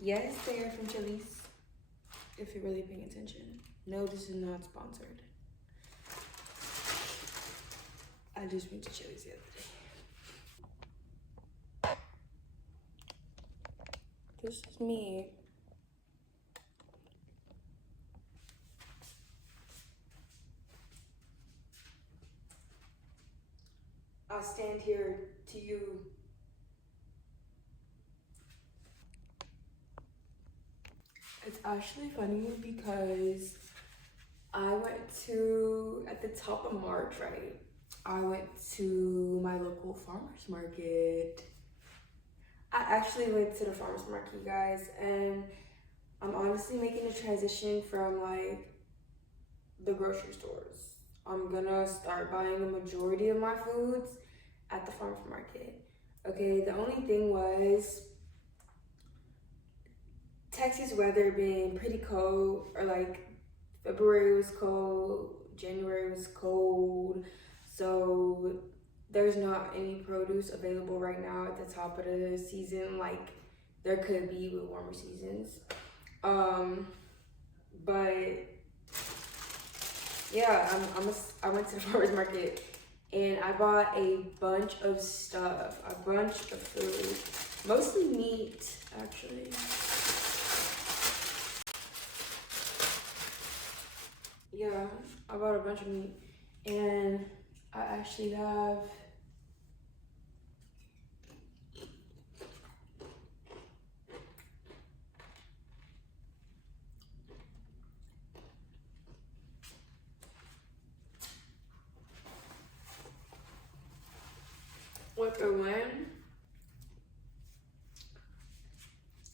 Yes, they are from Chili's. If you're really paying attention. No, this is not sponsored. I just went to Chili's the other day. This is me. I'll stand here to you. It's actually funny because I went to, at the top of March, right? I went to my local farmer's market. I actually went to the farmer's market, you guys, and I'm honestly making a transition from like the grocery stores. I'm gonna start buying the majority of my foods at the farmer's market. Okay, the only thing was Texas weather being pretty cold, or like February was cold, January was cold, so there's not any produce available right now at the top of the season like there could be with warmer seasons. But yeah, I went to the farmer's market and I bought a bunch of stuff, a bunch of food, mostly meat actually. Yeah, I bought a bunch of meat and I actually have with the when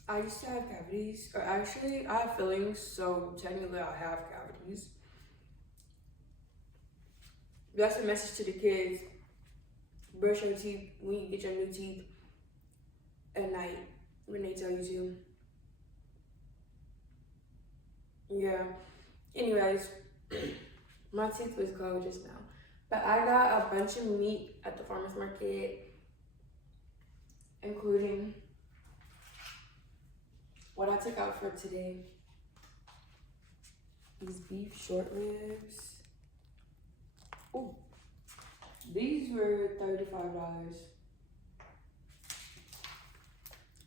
I used to have cavities, or actually I have fillings, so technically I have cavities. That's a message to the kids. Brush your teeth when you get your new teeth at night when they tell you to. Yeah. Anyways, my teeth was cold just now. But I got a bunch of meat at the farmer's market, including what I took out for today. These beef short ribs. Oh, these were $35.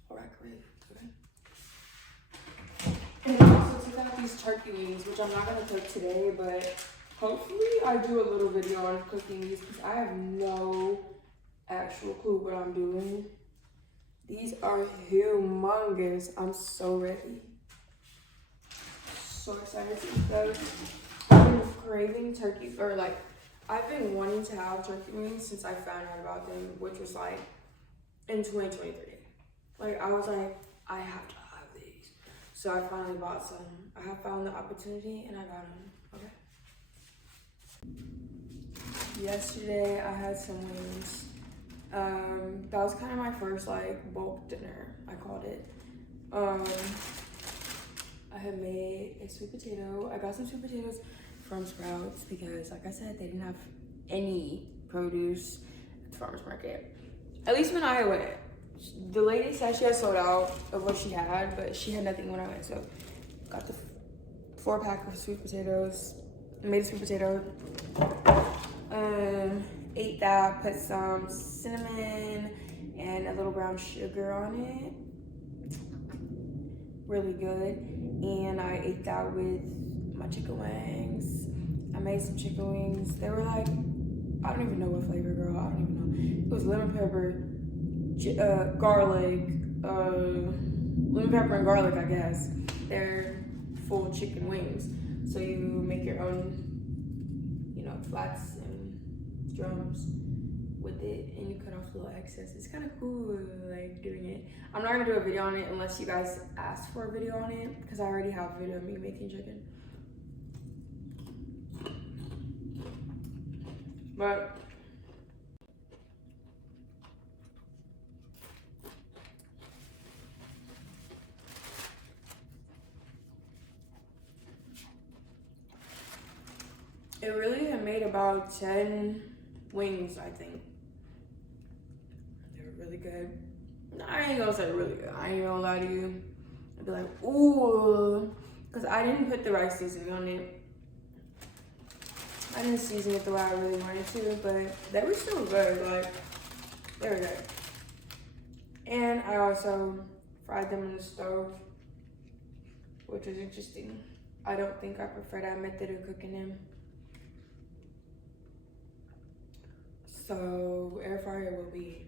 Alright, great. Okay. And I also took out these turkey wings, which I'm not gonna cook today, but hopefully I do a little video on cooking these because I have no actual clue what I'm doing. These are humongous. I'm so ready. So excited to eat those. I've been craving turkey, or like, I've been wanting to have turkey wings since I found out about them, which was like in 2023. Like, I was like, I have to have these. So I finally bought some. I have found the opportunity and I got them. Okay. Yesterday I had some wings. That was kind of my first like bulk dinner, I called it. I had made a sweet potato. I got some sweet potatoes from Sprouts because, like I said, they didn't have any produce at the farmer's market. At least when I went. The lady said she had sold out of what she had, but she had nothing when I went. So got the 4-pack of sweet potatoes, made a sweet potato, ate that, put some cinnamon and a little brown sugar on it. Really good. And I ate that with my chicken wings. I made some chicken wings. They were like, I don't even know what flavor, girl. I don't even know. It was lemon pepper, garlic, lemon pepper and garlic, I guess. They're full chicken wings. So you make your own, flats and drums with it, and you cut off the little excess. It's kind of cool, like, doing it. I'm not gonna do a video on it unless you guys ask for a video on it, because I already have a video of me making chicken. But it really had made about 10 wings, I think. They were really good. I ain't gonna say really good. I ain't gonna lie to you. I'd be like, ooh, because I didn't put the right seasoning on it. I didn't season it the way I really wanted to, but they were still good. Like, they were good. And I also fried them in the stove, which was interesting. I don't think I prefer that method of cooking them. So air fryer will be.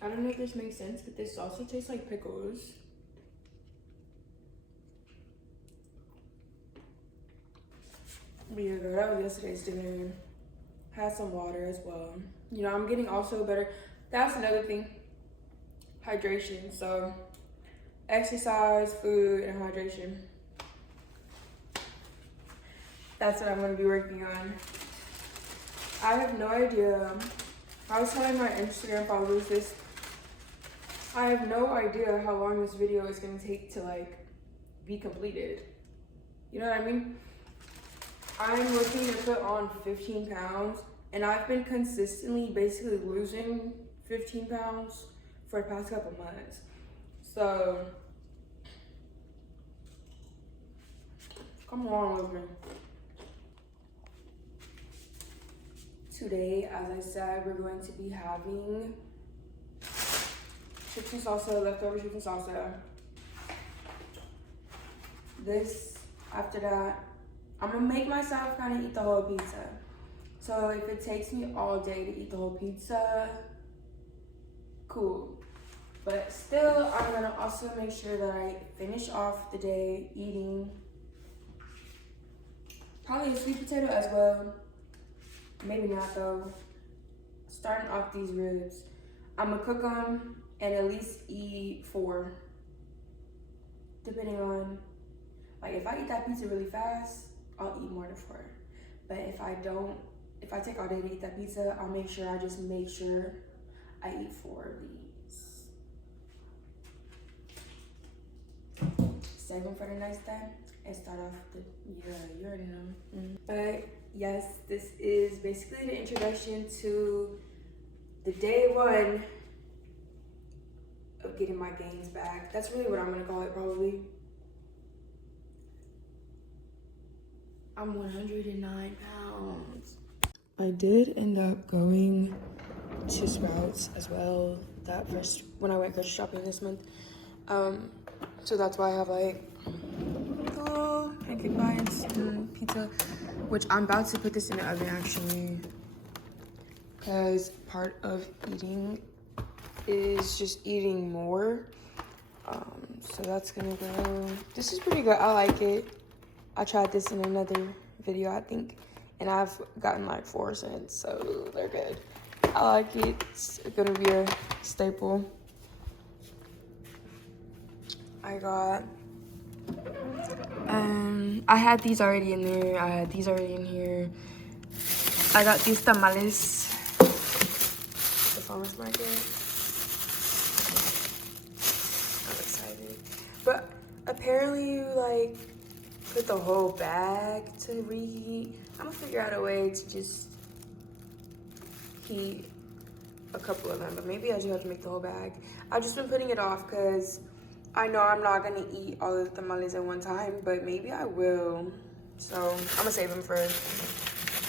I don't know if this makes sense, but this also tastes like pickles. But yeah, girl, that was yesterday's dinner. Had some water as well. You know, I'm getting also better. That's another thing. Hydration. So exercise, food, and hydration. That's what I'm gonna be working on. I have no idea. I was telling my Instagram followers this. I have no idea how long this video is gonna take to like be completed. You know what I mean? I'm looking to put on 15 pounds, and I've been consistently basically losing 15 pounds for the past couple months. So come along with me. Today, as I said, we're going to be having chips and salsa, leftover chips and salsa. This, after that, I'm gonna make myself kind of eat the whole pizza. So if it takes me all day to eat the whole pizza, cool. But still, I'm gonna also make sure that I finish off the day eating probably a sweet potato as well. Maybe not though. Starting off these ribs, I'm gonna cook them and at least eat 4, depending on, like if I eat that pizza really fast, I'll eat more than 4. But if I don't, if I take all day to eat that pizza, I'll make sure I eat 4 of these. Save them for the next day and start off the, yeah, you already know. But yes, this is basically the introduction to the day 1 of getting my gains back. That's really what I'm gonna call it probably. I'm 109 pounds. I did end up going to Sprouts as well when I went grocery shopping this month. So that's why I have like pancake bites and pizza, which I'm about to put this in the oven actually, because part of eating is just eating more. So that's gonna go. This is pretty good. I like it. I tried this in another video, I think, and I've gotten like 4 cents, so they're good. I like it. It's gonna be a staple. I got, I had these already in there. I had these already in here. I got these tamales at the farmer's market. I'm excited. But apparently you like put the whole bag to reheat. I'm gonna figure out a way to just heat a couple of them, but maybe I just have to make the whole bag. I've just been putting it off because I know I'm not gonna eat all of the tamales at one time, but maybe I will. So I'm gonna save them for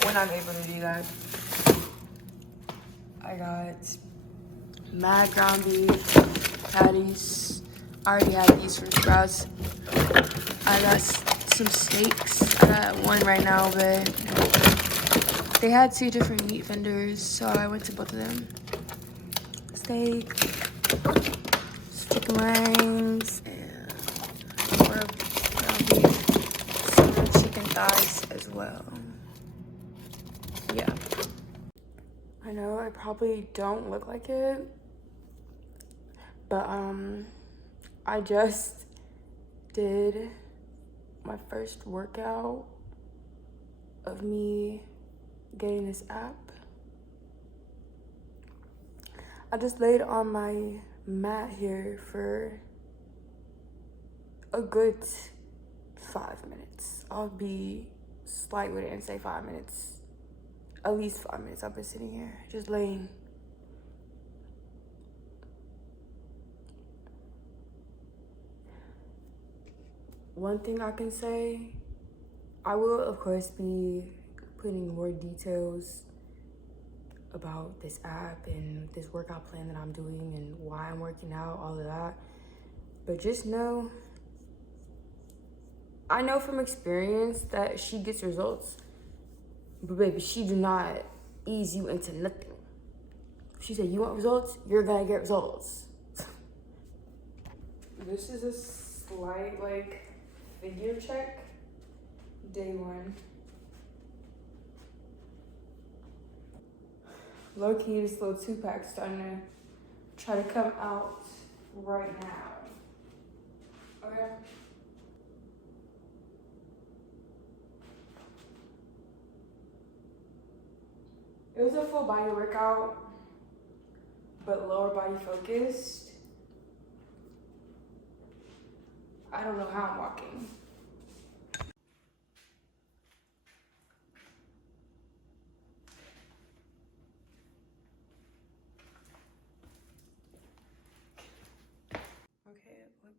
when I'm able to do that. I got mad ground beef patties. I already had these from Sprouts. I got some steaks. I got one right now, but they had 2 different meat vendors, so I went to both of them. Steak, chicken wings, and more ground beef, some chicken thighs as well. Yeah. I know I probably don't look like it, but I just did my first workout of me getting this app. I just laid on my mat here for a good 5 minutes. I'll be slight with it and say 5 minutes. At least 5 minutes I've been sitting here, just laying. One thing I can say, I will of course be putting more details about this app and this workout plan that I'm doing and why I'm working out, all of that. But just know, I know from experience that she gets results. But baby, she do not ease you into nothing. She said, you want results? You're gonna get results. This is a slight, like, figure check. Day 1. Low key, this little 2-pack starting to try to come out right now. Okay. It was a full body workout, but lower body focused. I don't know how I'm walking. Okay, look.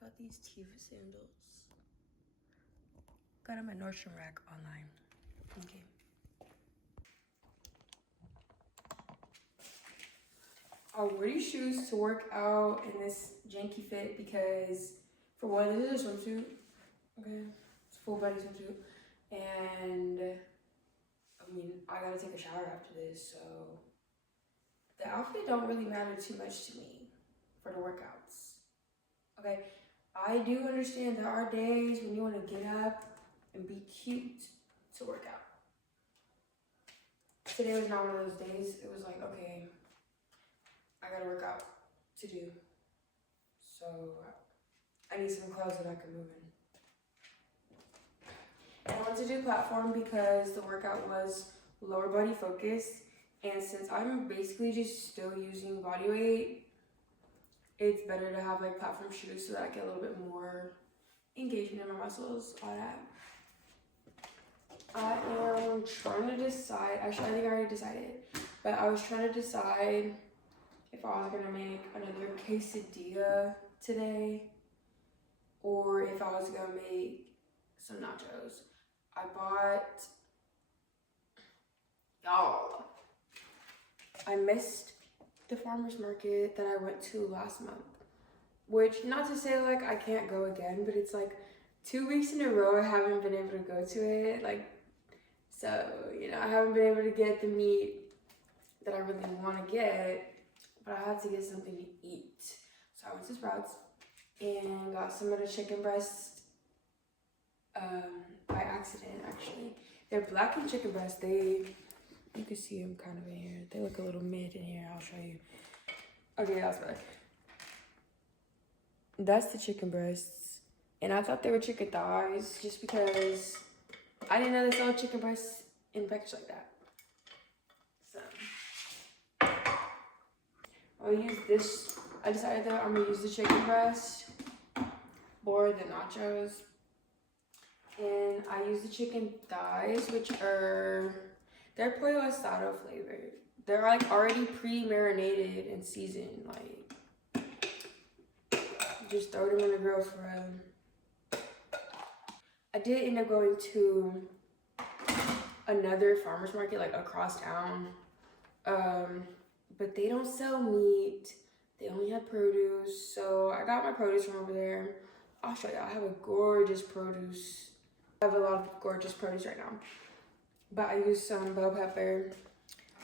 Got these Tifa sandals. Got them at Nordstrom Rack online. Okay. I wore these shoes to work out in this janky fit because, for one, this is a swimsuit. Okay, it's a full body swimsuit, and I mean, I gotta take a shower after this, so the outfit don't really matter too much to me for the workouts. Okay, I do understand there are days when you want to get up and be cute to work out. Today was not one of those days. It was like, okay, I gotta work out to do. So I need some clothes that I can move in. And I wanted to do platform because the workout was lower body focused. And since I'm basically just still using body weight, it's better to have like platform shoes so that I get a little bit more engagement in my muscles, all that. I am trying to decide, actually I think I already decided, but I was trying to decide if I was gonna make another quesadilla today or if I was gonna make some nachos. I bought, y'all, I missed the farmer's market that I went to last month, which not to say like I can't go again, but it's like 2 weeks in a row I haven't been able to go to it. Like, so, you know, I haven't been able to get the meat that I really want to get, but I had to get something to eat. So I went to Sprouts and got some of the chicken breasts by accident, actually. They're blackened chicken breasts. You can see them kind of in here. They look a little mid in here. I'll show you. Okay, that's better. That's the chicken breasts. And I thought they were chicken thighs just because I didn't know they sold chicken breasts in package like that. So I'll use this. I decided that I'm gonna use the chicken breast or the nachos. And I use the chicken thighs, which they're pollo asado flavored. They're like already pre-marinated and seasoned. Like, just throw them in the grill for I did end up going to another farmer's market like across town, but they don't sell meat. They only have produce, so I got my produce from over there. I'll show y'all. I have a gorgeous produce. I have a lot of gorgeous produce right now, but I used some bell pepper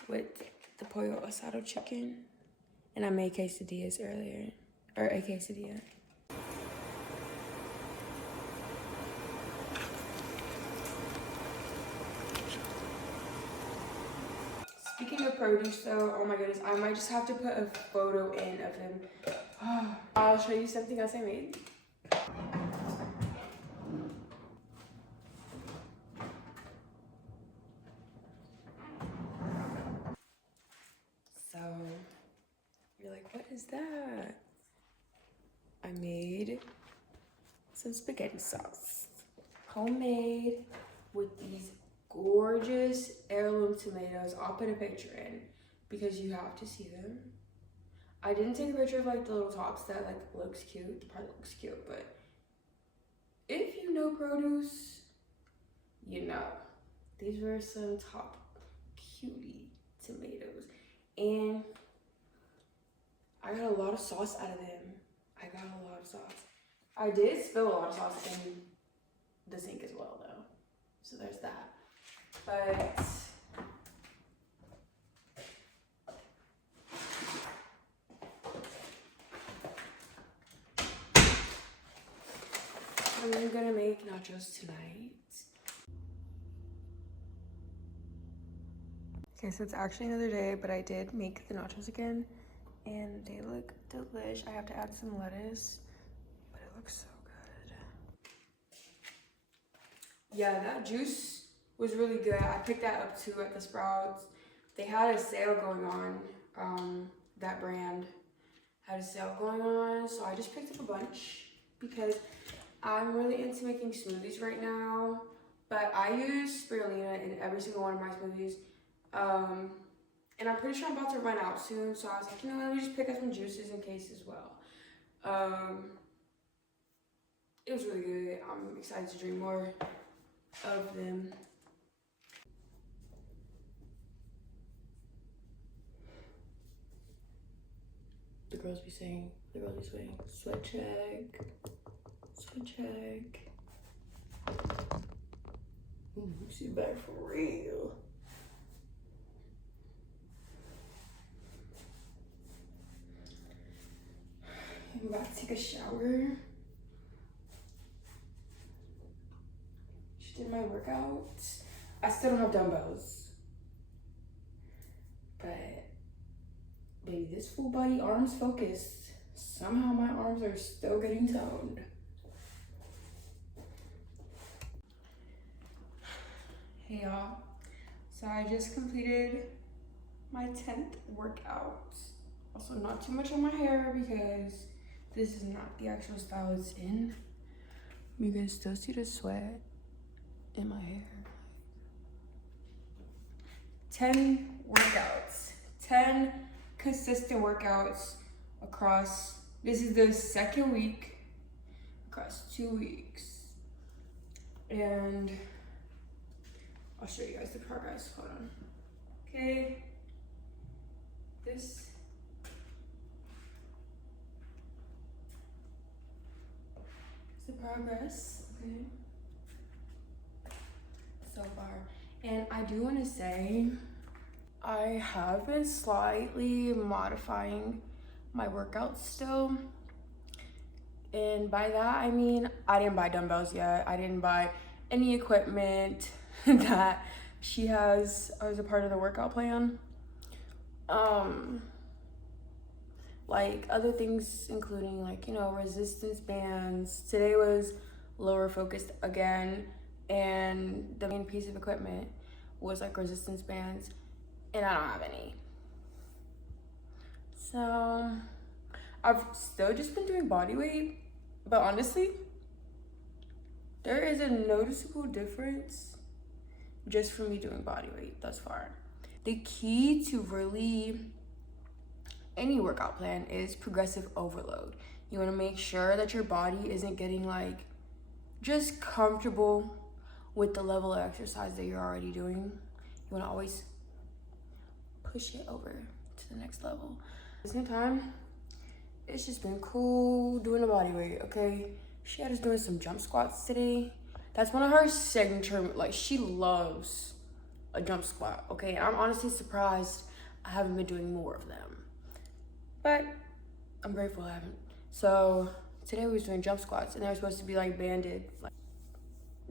with the pollo asado chicken, and I made quesadillas earlier, or a quesadilla. Speaking of produce though, oh my goodness, I might just have to put a photo in of him. Oh, I'll show you something else I made. So, you're like, what is that? I made some spaghetti sauce, homemade, with these gorgeous heirloom tomatoes. I'll put a picture in because you have to see them. I didn't take a picture of like the little tops that like looks cute. It probably looks cute, but if you know produce, you know. These were some top cutie tomatoes, and I got a lot of sauce out of them. I got a lot of sauce. I did spill a lot of sauce in the sink as well though, so there's that. But I'm gonna make nachos tonight. Okay, so it's actually another day, but I did make the nachos again, and they look delish. I have to add some lettuce, but it looks so good. Yeah, that juice was really good. I picked that up too at the Sprouts. They had a sale going on. That brand had a sale going on, so I just picked up a bunch because I'm really into making smoothies right now. But I use spirulina in every single one of my smoothies. And I'm pretty sure I'm about to run out soon, so I was like, you know, let me just pick up some juices in case as well. It was really good. I'm excited to drink more of them. The girls be saying, sweat check. She's back for real. I'm about to take a shower. Just did my workout. I still don't have dumbbells. But, baby, this full body arms focused. Somehow my arms are still getting toned. Hey y'all. So I just completed my 10th workout. Also, not too much on my hair because this is not the actual style it's in. You can still see the sweat in my hair. 10 workouts, 10 consistent workouts across, this is the second week, across 2 weeks. And I'll show you guys the progress, hold on. Okay, this is the progress, okay, so far. And I do want to say, I have been slightly modifying my workouts still. And by that, I mean, I didn't buy dumbbells yet. I didn't buy any equipment that she has as a part of the workout plan. Like other things, including like, you know, resistance bands. Today was lower focused again. And the main piece of equipment was like resistance bands, and I don't have any. So I've still just been doing body weight, but honestly, there is a noticeable difference just from me doing body weight thus far. The key to really any workout plan is progressive overload. You want to make sure that your body isn't getting like just comfortable with the level of exercise that you're already doing. You want to always push it over to the next level. At the same time, it's just been cool doing a body weight, okay? She had us doing some jump squats today. That's one of her signature, like she loves a jump squat, okay? I'm honestly surprised I haven't been doing more of them. But I'm grateful I haven't. So today we was doing jump squats, and they were supposed to be like banded.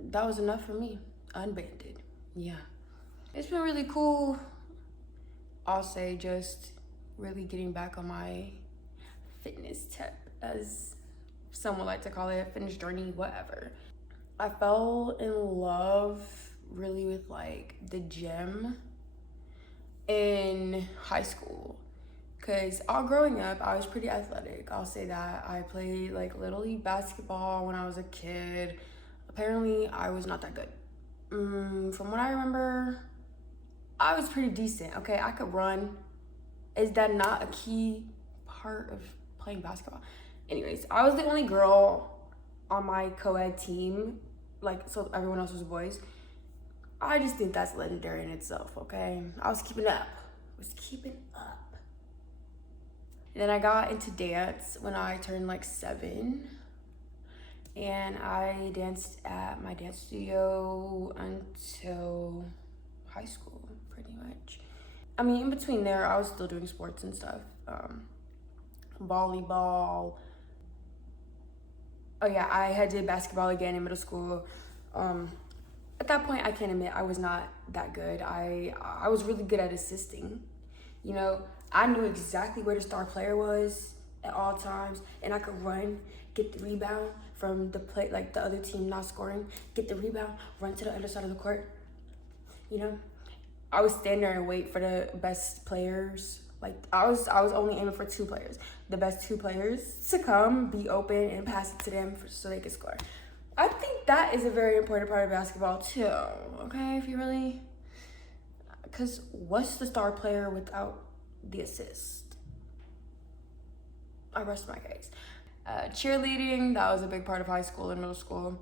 That was enough for me, unbanded, yeah. It's been really cool. I'll say just really getting back on my fitness tip, as some would like to call it, fitness journey, whatever. I fell in love really with like the gym in high school, Because all growing up, I was pretty athletic. I'll say that. I played like Little League basketball when I was a kid. Apparently, I was not that good. From what I remember, I was pretty decent. Okay, I could run. Is that not a key part of playing basketball? Anyways, I was the only girl on my co-ed team. Like, so everyone else was boys. I just think that's legendary in itself, okay? I was keeping up. And then I got into dance when I turned like 7. And I danced at my dance studio until high school, pretty much. I mean, in between there, I was still doing sports and stuff. Volleyball. Oh yeah, I had did basketball again in middle school. At that point, I can't admit I was not that good. I was really good at assisting. You know, I knew exactly where the star player was at all times, and I could run, get the rebound from the play, like the other team not scoring, get the rebound, run to the other side of the court. You know, I would stand there and wait for the best players. Like I was only aiming for 2 players, the best 2 players to come, be open, and pass it to them so they could score. I think that is a very important part of basketball too. Okay, if you really, because what's the star player without the assist? I rest my case. Cheerleading, that was a big part of high school and middle school.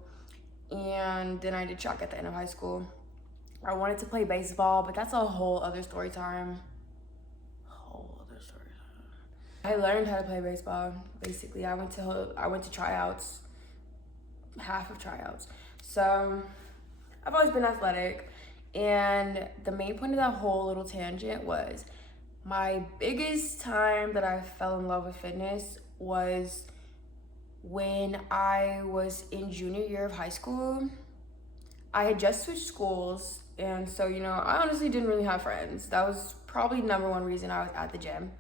And then I did track at the end of high school. I wanted to play baseball, but that's a whole other story time. I learned how to play baseball. Basically, I went to tryouts, half of tryouts. So I've always been athletic. And the main point of that whole little tangent was my biggest time that I fell in love with fitness was when I was in junior year of high school. I had just switched schools, and so, you know, I honestly didn't really have friends. That was probably number one reason I was at the gym.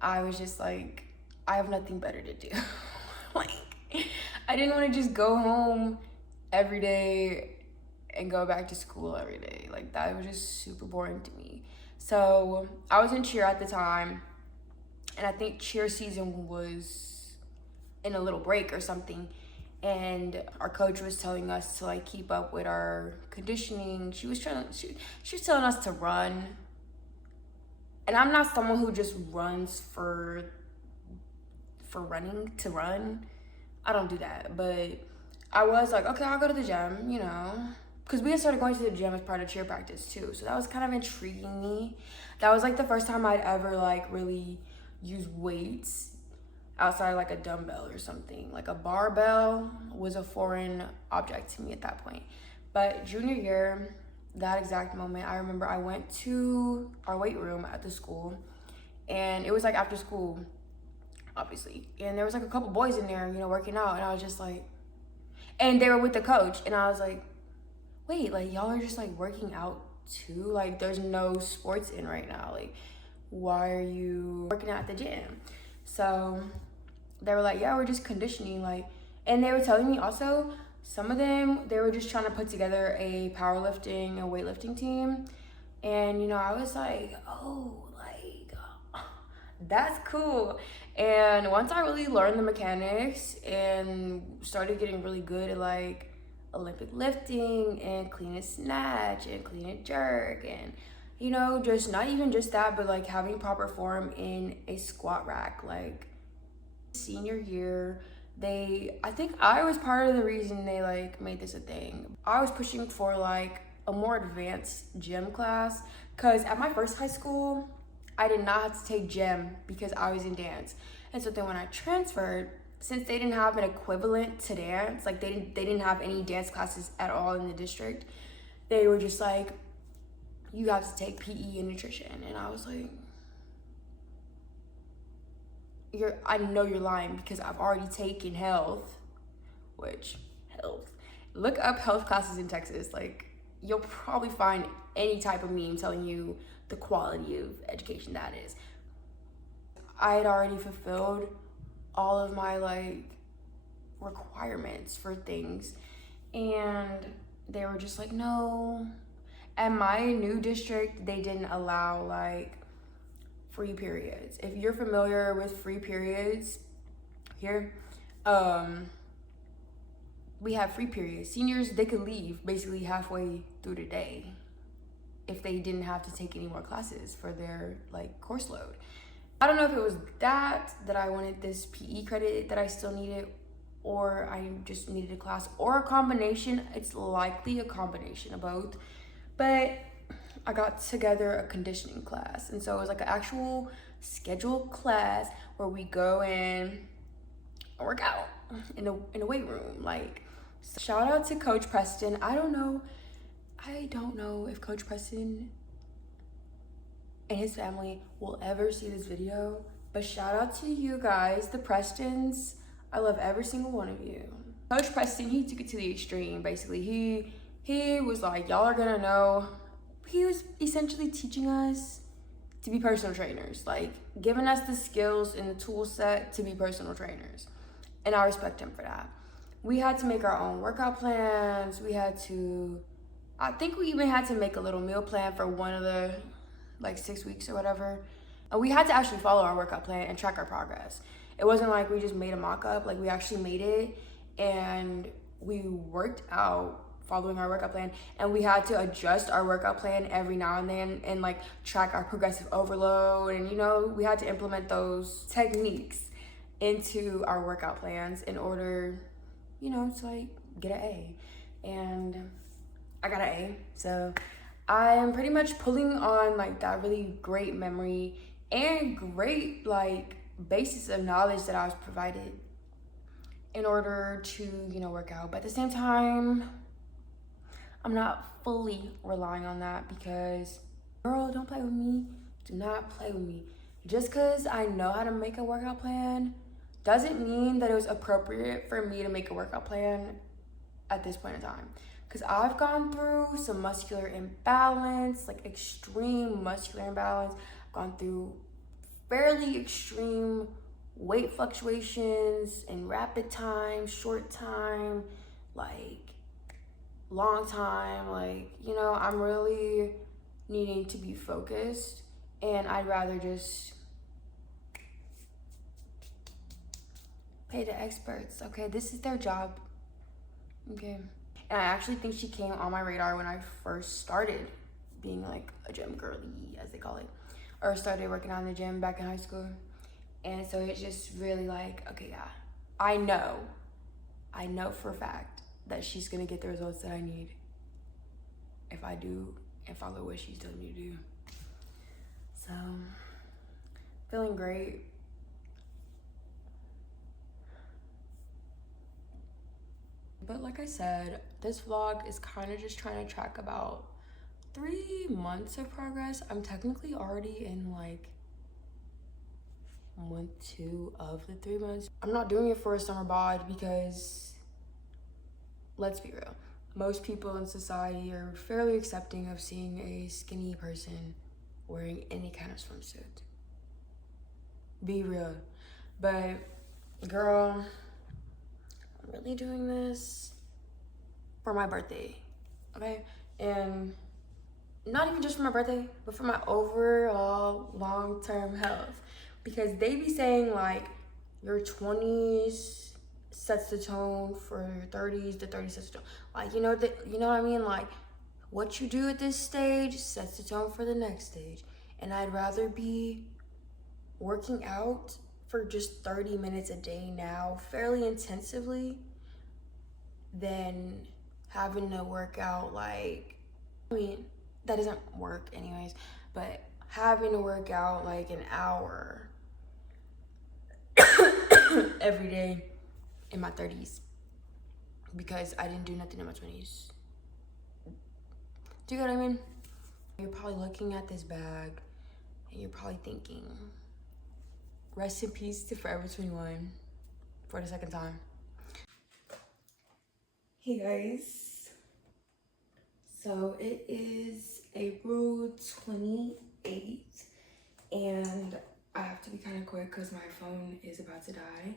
I was just like, I have nothing better to do. Like, I didn't want to just go home every day and go back to school every day. Like, that was just super boring to me. So I was in cheer at the time, and I think cheer season was in a little break or something. And our coach was telling us to like keep up with our conditioning. She was telling us to run. And I'm not someone who just runs for running to run. I don't do that. But I was like, okay, I'll go to the gym, you know. Because we had started going to the gym as part of cheer practice too. So that was kind of intriguing me. That was like the first time I'd ever like really use weights outside of like a dumbbell or something. Like a barbell was a foreign object to me at that point. But junior year, that exact moment, I remember I went to our weight room at the school, and it was like after school, obviously. And there was like a couple boys in there, you know, working out, and I was just like, and they were with the coach, and I was like, wait, like y'all are just like working out too? Like there's no sports in right now. Like why are you working out at the gym? So they were like, yeah, we're just conditioning. Like, and they were telling me also, some of them, they were just trying to put together a powerlifting, a weightlifting team. And, you know, I was like, oh, like, that's cool. And once I really learned the mechanics and started getting really good at like Olympic lifting and clean and snatch and clean and jerk and, you know, just not even just that, but like having proper form in a squat rack, like senior year, I think I was part of the reason they like made this a thing. I was pushing for like a more advanced gym class, because at my first high school, I did not have to take gym because I was in dance. And so then when I transferred, since they didn't have an equivalent to dance, like they didn't have any dance classes at all in the district, they were just like, you have to take PE and nutrition. And I was like, I know you're lying, because I've already taken health. Look up health classes in Texas. Like, you'll probably find any type of meme telling you the quality of education that is. I had already fulfilled all of my like requirements for things, and they were just like, no. At my new district, they didn't allow like free periods. If you're familiar with free periods here, we have free periods. Seniors, they could leave basically halfway through the day if they didn't have to take any more classes for their like course load. I don't know if it was that I wanted this PE credit that I still needed, or I just needed a class, or a combination. It's likely a combination of both. But I got together a conditioning class, and so it was like an actual scheduled class where we go in and work out in a weight room. Like, so shout out to Coach Preston. I don't know if Coach Preston and his family will ever see this video, but shout out to you guys, the Prestons. I love every single one of you. Coach Preston, he took it to the extreme. Basically, he was like, y'all are gonna know. He was essentially teaching us to be personal trainers, like giving us the skills and the tool set to be personal trainers. And I respect him for that. We had to make our own workout plans. I think we even had to make a little meal plan for one of the like 6 weeks or whatever. And we had to actually follow our workout plan and track our progress. It wasn't like we just made a mock-up, like we actually made it and we worked out following our workout plan, and we had to adjust our workout plan every now and then and like track our progressive overload, and we had to implement those techniques into our workout plans in order to like get an A. And I got an A, so I am pretty much pulling on like that really great memory and great like basis of knowledge that I was provided in order to work out. But at the same time, I'm not fully relying on that because, girl, don't play with me. Do not play with me. Just because I know how to make a workout plan doesn't mean that it was appropriate for me to make a workout plan at this point in time. Because I've gone through some muscular imbalance, like extreme muscular imbalance. I've gone through fairly extreme weight fluctuations in rapid time, short time, like long time. Like, I'm really needing to be focused, and I'd rather just pay the experts. Okay, this is their job. Okay. And I actually think she came on my radar when I first started being like a gym girly, as they call it, or started working out in the gym back in high school. And so it's just really like, okay, yeah, I know for a fact that she's gonna get the results that I need if I do and follow what she's telling me to do. So, feeling great. But like I said, this vlog is kind of just trying to track about 3 months of progress. I'm technically already in like month 2 of the 3 months. I'm not doing it for a summer bod because, let's be real, most people in society are fairly accepting of seeing a skinny person wearing any kind of swimsuit. Be real. But girl, I'm really doing this for my birthday, okay? And not even just for my birthday, but for my overall long-term health. Because they be saying like your 20s sets the tone for your 30s, the 30s sets the tone. Like, you know what I mean? Like, what you do at this stage sets the tone for the next stage. And I'd rather be working out for just 30 minutes a day now, fairly intensively, than having to work out like, that doesn't work anyways, but having to work out like an hour every day in my 30s because I didn't do nothing in my 20s. Do you get what I mean? You're probably looking at this bag and you're probably thinking, rest in peace to Forever 21 for the second time. Hey guys, so it is April 28th and I have to be kind of quick because my phone is about to die.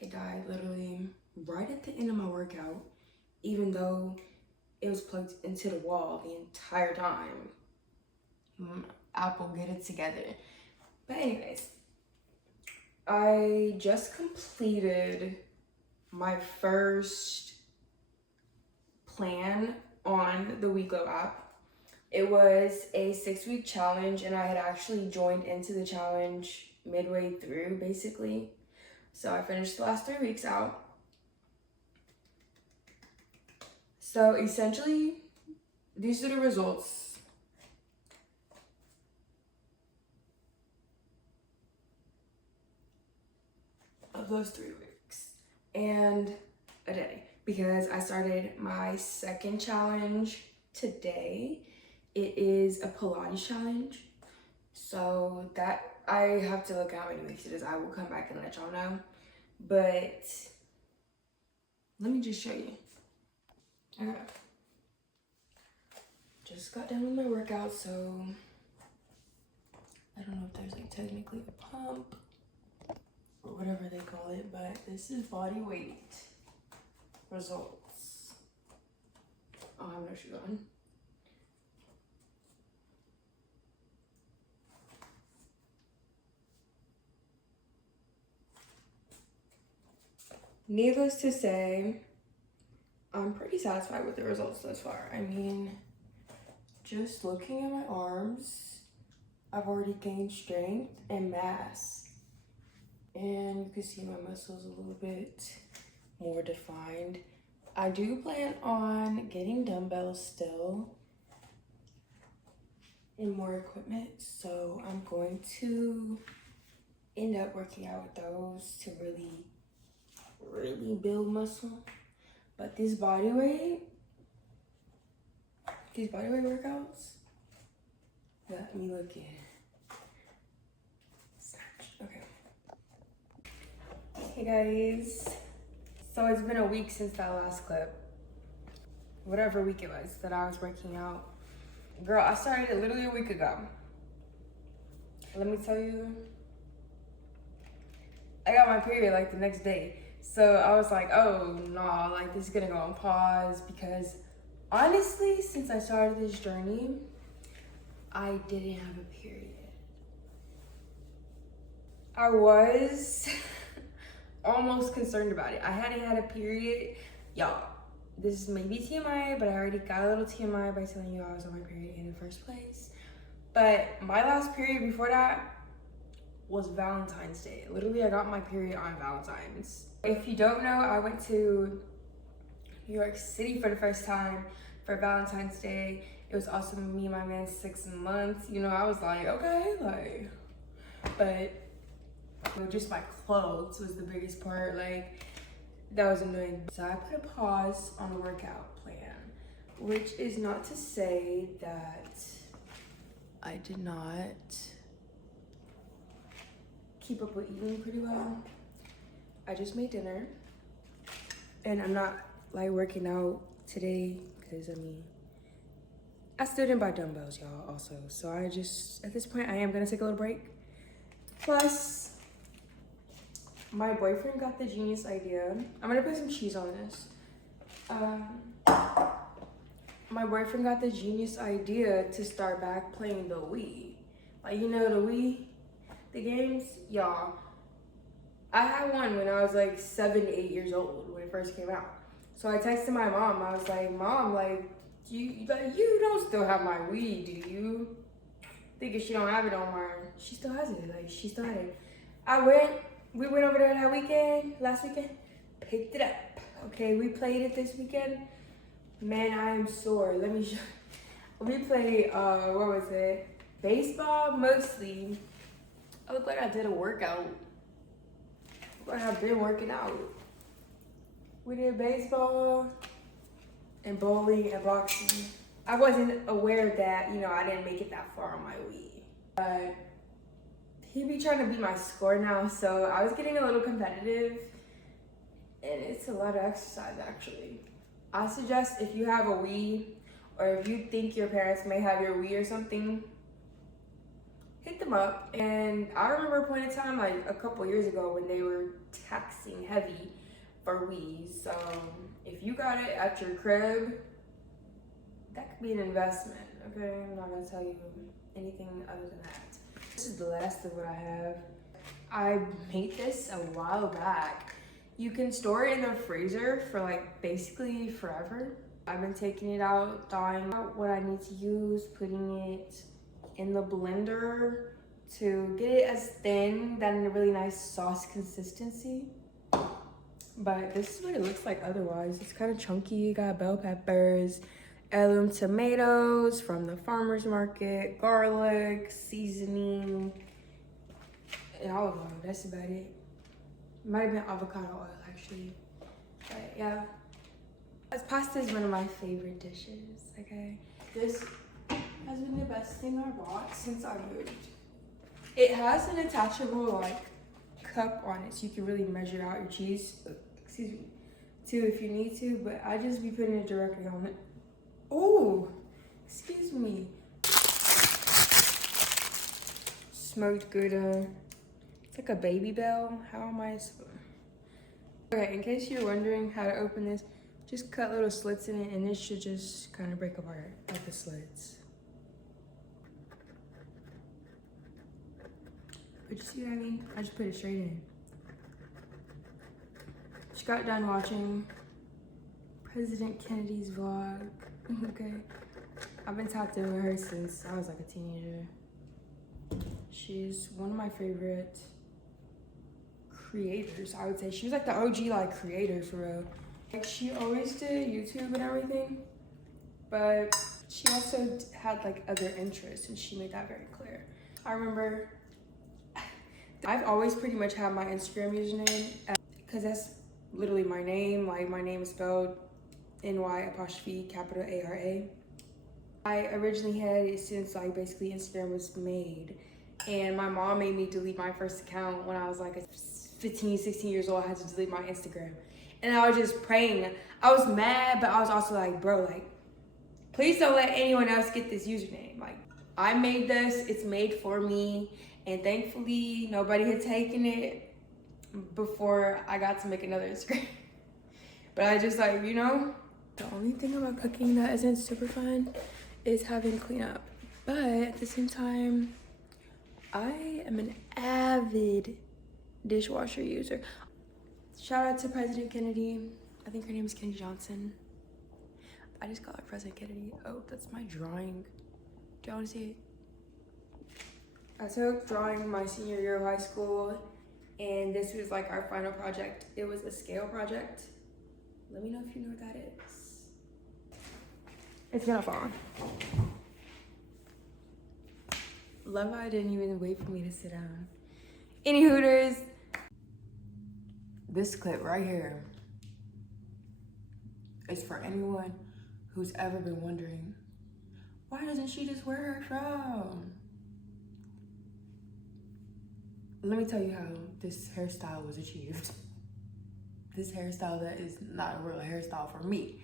It died literally right at the end of my workout, even though it was plugged into the wall the entire time. Apple, get it together. But anyways, I just completed my first plan on the WeGlow app. It was a 6-week challenge, and I had actually joined into the challenge midway through, basically. So I finished the last 3 weeks out. So essentially, these are the results. Of those 3 weeks and a day, because I started my second challenge today. It is a Pilates challenge. So that I have to look at how many weeks it is. I will come back and let y'all know. But let me just show you. Okay. Just got done with my workout, so I don't know if there's like technically a pump or whatever they call it, but this is body weight results. Oh, I have no shoes on. Needless to say, I'm pretty satisfied with the results thus far. I mean, just looking at my arms, I've already gained strength and mass. And you can see my muscles a little bit more defined. I do plan on getting dumbbells still and more equipment, so I'm going to end up working out with those to really build muscle. But these bodyweight workouts got me looking snatched. Okay. Hey guys, so it's been a week since that last clip. Whatever week it was that I was working out. Girl, I started it literally a week ago. Let me tell you, I got my period like the next day. So I was like, oh no, like this is gonna go on pause, because honestly, since I started this journey, I didn't have a period. I was almost concerned about it. I hadn't had a period. Y'all, this may be TMI, but I already got a little TMI by telling you I was on my period in the first place. But my last period before that was Valentine's Day. Literally, I got my period on Valentine's. If you don't know, I went to New York City for the first time for Valentine's Day. It was also me and my man's 6 months. You know, I was like, okay, like, but just my clothes was the biggest part. Like, that was annoying. So I put a pause on the workout plan, which is not to say that I did not keep up with eating pretty well. I just made dinner, and I'm not like working out today because I mean, I still didn't buy dumbbells, y'all, also. So I just, at this point, I am gonna take a little break. Plus, my boyfriend got the genius idea. I'm gonna put some cheese on this. My boyfriend got the genius idea to start back playing the Wii. Like, you know, the Wii, the games, y'all. I had one when I was like 7, 8 years old when it first came out. So I texted my mom. I was like, Mom, like, you don't still have my Wii, do you? Thinking she don't have it on mine. She still has it. Like, she still had it. We went over there last weekend, picked it up. Okay, we played it this weekend. Man, I am sore. Let me show. We played, what was it? Baseball, mostly. I look like I did a workout. But I've been working out. We did baseball and bowling and boxing. I wasn't aware that, you know, I didn't make it that far on my Wii. But he be trying to beat my score now, so I was getting a little competitive. And it's a lot of exercise, actually. I suggest if you have a Wii, or if you think your parents may have your Wii or something, hit them up. And I remember a point in time, like a couple years ago, when they were taxing heavy for Wii's. So if you got it at your crib, that could be an investment, okay? I'm not gonna tell you anything other than that. This is the last of what I have. I made this a while back. You can store it in the freezer for like basically forever. I've been taking it out, thawing out what I need to use, putting it in the blender to get it as thin, that in a really nice sauce consistency. But this is what it looks like otherwise. It's kind of chunky. You got bell peppers, heirloom tomatoes from the farmer's market, garlic, seasoning, and olive oil. That's about it. Might have been avocado oil actually. But yeah. This pasta is one of my favorite dishes, okay? This has been the best thing I bought since I moved. It has an attachable like cup on it so you can really measure out your cheese, excuse me, too if you need to, but I just be putting it directly on it. Oh, excuse me. Smoked Gouda. It's like a baby bell. How am I supposed? Okay, in case you're wondering how to open this, just cut little slits in it and it should just kind of break apart at the slits. But you see what I mean? I just put it straight in. Just got done watching President Kennedy's vlog. Okay. I've been tattooing her since I was like a teenager. She's one of my favorite creators, I would say. She was like the OG like creator for real. Like she always did YouTube and everything, but she also had like other interests and she made that very clear. I remember I've always pretty much had my Instagram username because that's literally my name. Like my name is spelled Ny''ARA. I originally had it since like basically Instagram was made, and my mom made me delete my first account when I was like 15, 16 years old. I had to delete my Instagram. And I was just praying. I was mad, but I was also like, bro, like, please don't let anyone else get this username. Like, I made this, it's made for me. And thankfully, nobody had taken it before I got to make another Instagram. But I just like, you know, the only thing about cooking that isn't super fun is having to clean up. But at the same time, I am an avid dishwasher user. Shout out to President Kennedy. I think her name is Kennedy Johnson. I just call her President Kennedy. Oh, that's my drawing. Do y'all want to see it? I took drawing my senior year of high school, and this was like our final project. It was a scale project. Let me know if you know what that is. It's gonna fall. Love how I didn't even wait for me to sit down. Any Hooters. This clip right here is for anyone who's ever been wondering, why doesn't she just wear her frown? Let me tell you how this hairstyle was achieved. This hairstyle that is not a real hairstyle for me,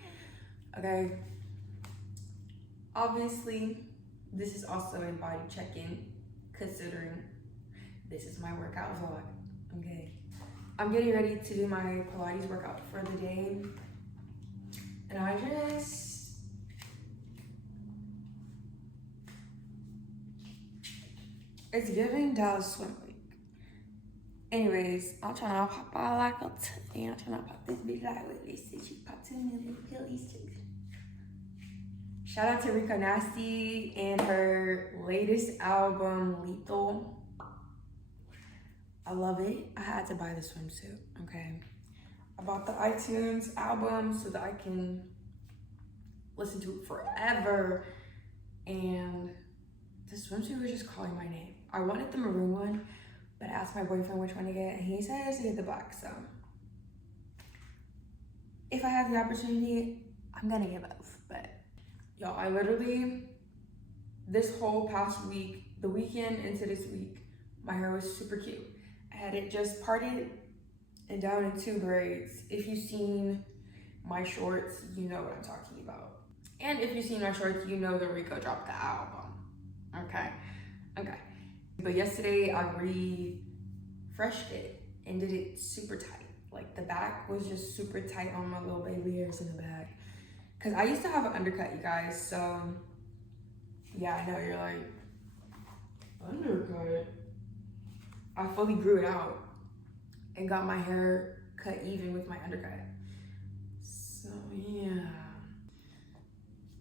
okay? Obviously, this is also in body check-in, considering this is my workout vlog, okay? I'm getting ready to do my Pilates workout for the day. And I just, it's giving Dallas swim week. Anyways, I'm trying to pop out like a I'm trying to pop this bitch out with this. She popped 2 million pillies too. Shout out to Rico Nasty and her latest album, Lethal. I love it. I had to buy the swimsuit, okay? I bought the iTunes album so that I can listen to it forever. And the swimsuit was just calling my name. I wanted the maroon one, but I asked my boyfriend which one to get, and he said to get the black, so. If I have the opportunity, I'm gonna get both, but. Y'all, I literally, this whole past week, the weekend into this week, my hair was super cute. I had it just parted and down in 2 braids. If you've seen my shorts, you know what I'm talking about. And if you've seen my shorts, you know that Rico dropped the album. Okay. But yesterday I refreshed it and did it super tight. Like the back was just super tight on my little baby hairs in the back. Cause I used to have an undercut, you guys, so yeah, I know you're like, undercut. I fully grew it out and got my hair cut even with my undercut. So yeah.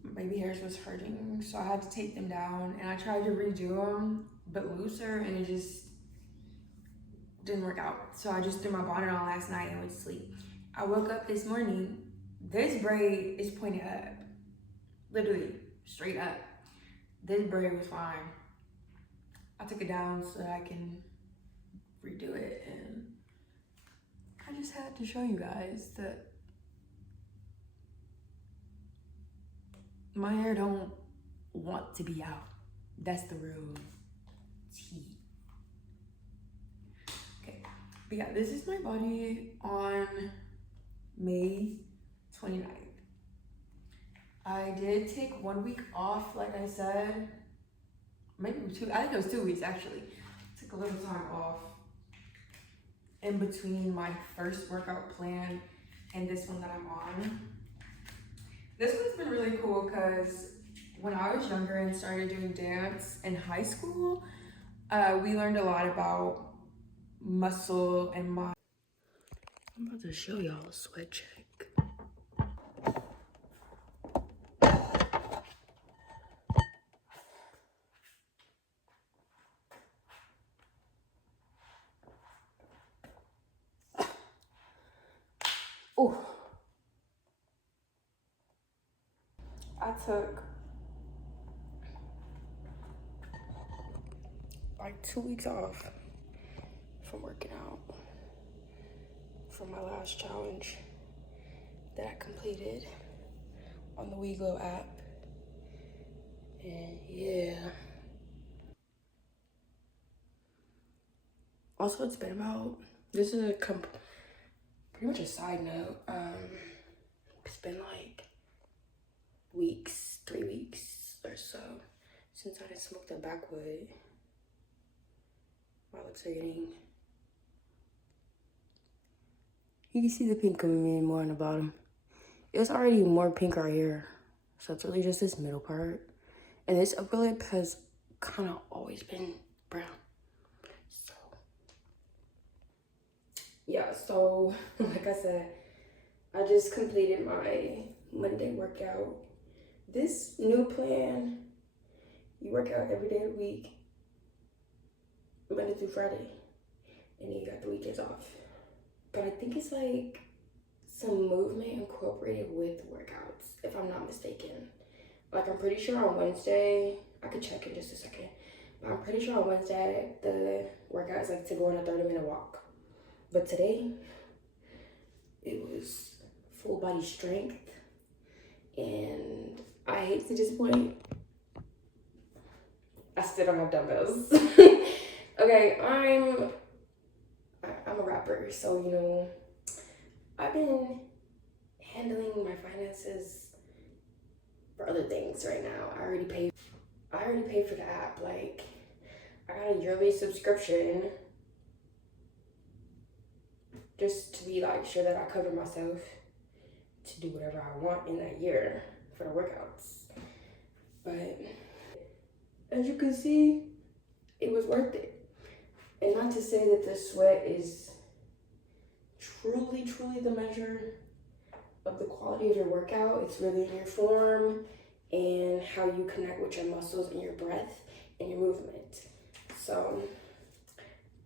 My baby hairs was hurting, so I had to take them down, and I tried to redo them, but looser, and it just didn't work out. So I just threw my bonnet on last night and went to sleep. I woke up this morning, this braid is pointed up, literally straight up. This braid was fine. I took it down so that I can redo it, and I just had to show you guys that my hair don't want to be out. That's the real tea. Okay, but yeah, this is my body on May 29th. I did take 1 week off, like I said. Maybe 2, I think it was 2 weeks actually. Took a little time off in between my first workout plan and this one that I'm on. This one's been really cool because when I was younger and started doing dance in high school, we learned a lot about muscle and mind. I'm about to show y'all a sweat check. Oh, I took like 2 weeks off from working out from my last challenge that I completed on the WeGlow app. And yeah. Also, it's been about, this is pretty much a side note. It's been like weeks, 3 weeks or so since I didn't smoke the backwood. My lips are getting, you can see the pink coming in more on the bottom. It was already more pink right here. So it's really just this middle part. And this upper lip has kind of always been brown. So, yeah, so like I said, I just completed my Monday workout. This new plan, you work out every day of the week, Monday through Friday, and then you got the weekends off. But I think it's like some movement incorporated with workouts, if I'm not mistaken. Like, I'm pretty sure on Wednesday, I could check in just a second, but I'm pretty sure on Wednesday, the workout is like to go on a 30-minute walk. But today, it was full body strength, and I hate to disappoint, I still don't have dumbbells. Okay, I'm a rapper, so, you know, I've been handling my finances for other things right now. I already paid for the app. Like, I got a yearly subscription just to be like sure that I cover myself to do whatever I want in that year for the workouts. But as you can see, it was worth it. And not to say that the sweat is truly the measure of the quality of your workout. It's really in your form and how you connect with your muscles and your breath and your movement. So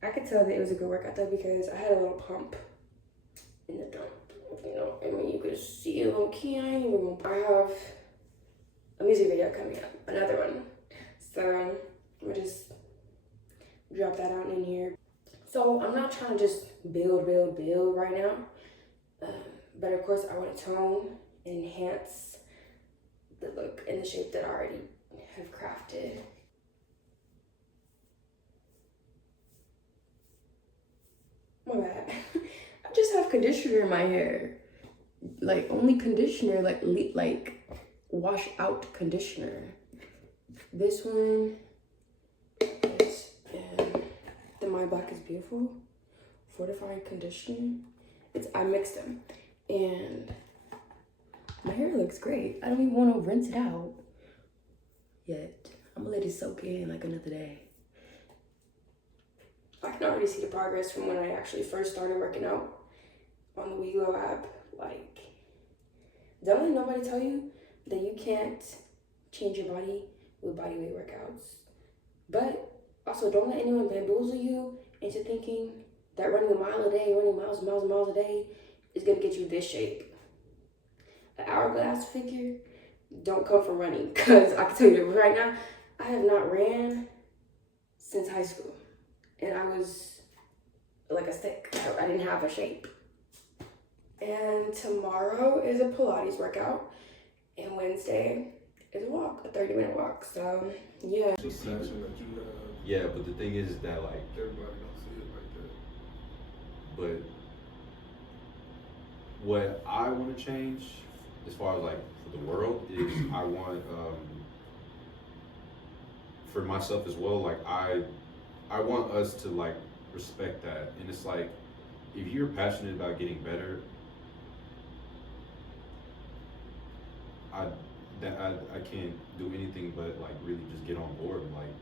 I could tell that it was a good workout though, because I had a little pump in the dump, you know. I mean, you could see a little key. I have a music video coming up, another one. So I'm gonna just drop that out in here. So I'm not trying to just build right now. But of course I want to tone and enhance the look and the shape that I already have crafted. My bad. I just have conditioner in my hair. Like, only conditioner, like wash out conditioner. This one is the My Black is Beautiful fortifying conditioner. I mixed them. And my hair looks great. I don't even want to rinse it out yet. I'm gonna let it soak in like another day. I can already see the progress from when I actually first started working out on the WeGlow app. Like, don't let nobody tell you that you can't change your body with bodyweight workouts. But also, don't let anyone bamboozle you into thinking that running a mile a day, running miles and miles and miles a day is gonna get you this shape. An hourglass figure don't come from running, because I can tell you that right now, I have not ran since high school, and I was like a stick. I didn't have a shape. And tomorrow is a Pilates workout, and Wednesday is a walk, a 30-minute walk. So yeah. The passion that you have. Yeah, but the thing is that like Everybody don't see it like that. but what I want to change as far as like for the world is I want for myself as well, like I want us to like respect that. And it's like if you're passionate about getting better, I can't do anything but like really just get on board. Like